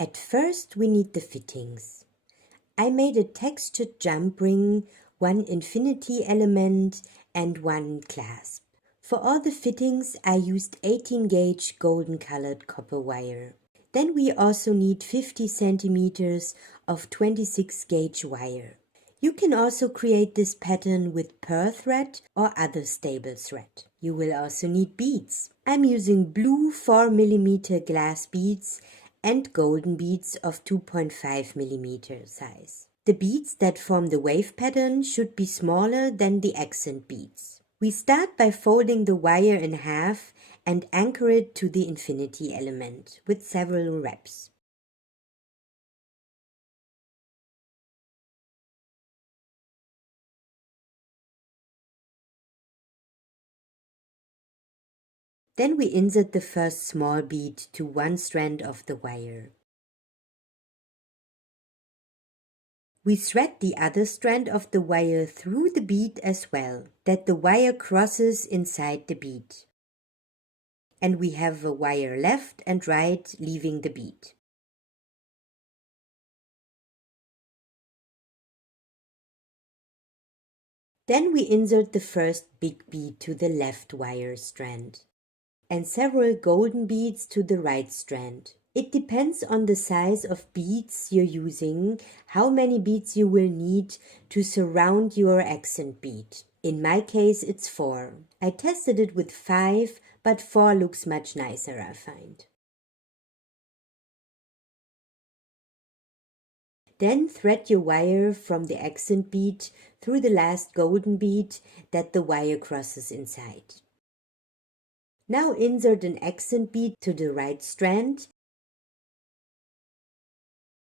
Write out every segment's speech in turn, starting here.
At first we need the fittings. I made a textured jump ring, one infinity element and one clasp. For all the fittings I used 18 gauge golden colored copper wire. Then we also need 50 centimeters of 26 gauge wire. You can also create this pattern with pearl thread or other stable thread. You will also need beads. I'm using blue 4 mm glass beads and golden beads of 2.5 mm size. The beads that form the wave pattern should be smaller than the accent beads. We start by folding the wire in half and anchor it to the infinity element with several wraps. Then we insert the first small bead to one strand of the wire. We thread the other strand of the wire through the bead as well, that the wire crosses inside the bead. And we have a wire left and right leaving the bead. Then we insert the first big bead to the left wire strand and several golden beads to the right strand. It depends on the size of beads you're using, how many beads you will need to surround your accent bead. In my case, it's 4. I tested it with 5, but 4 looks much nicer, I find. Then thread your wire from the accent bead through the last golden bead that the wire crosses inside. Now insert an accent bead to the right strand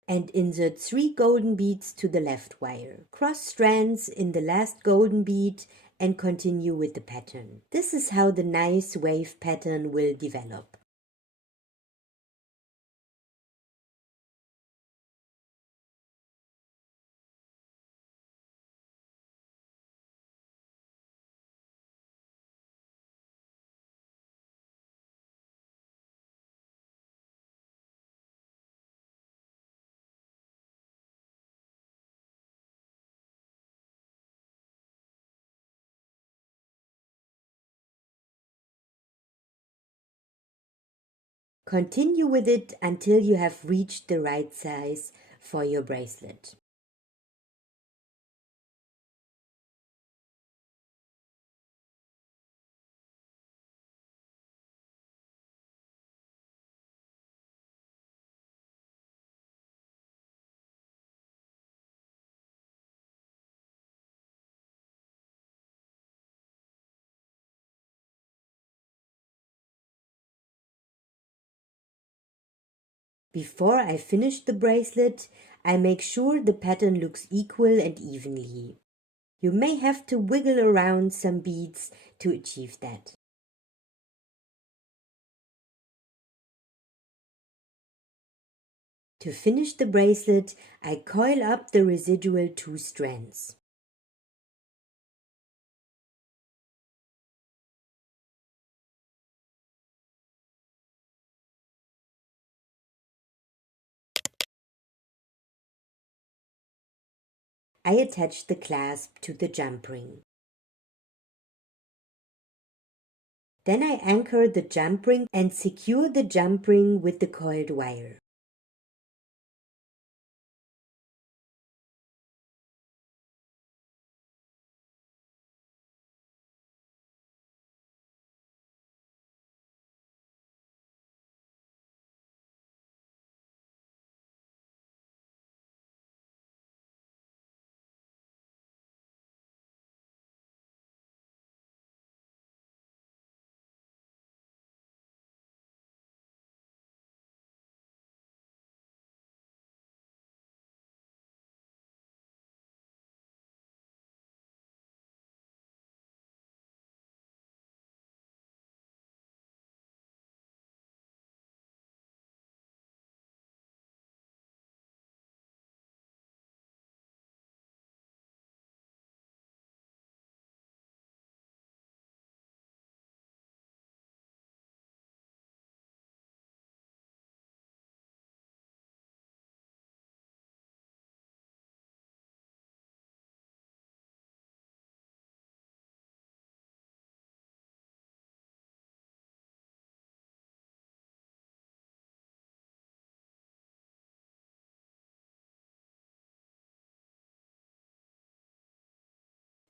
and insert 3 golden beads to the left wire. Cross strands in the last golden bead and continue with the pattern. This is how the nice wave pattern will develop. Continue with it until you have reached the right size for your bracelet. Before I finish the bracelet, I make sure the pattern looks equal and evenly. You may have to wiggle around some beads to achieve that. To finish the bracelet, I coil up the residual 2 strands. I attach the clasp to the jump ring. Then I anchor the jump ring and secure the jump ring with the coiled wire.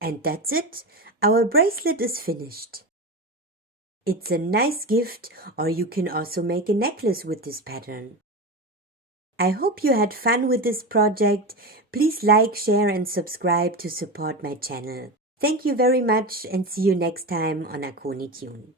And that's it. Our bracelet is finished. It's a nice gift, or you can also make a necklace with this pattern. I hope you had fun with this project. Please like, share and subscribe to support my channel. Thank you very much and see you next time on Akoni Tune.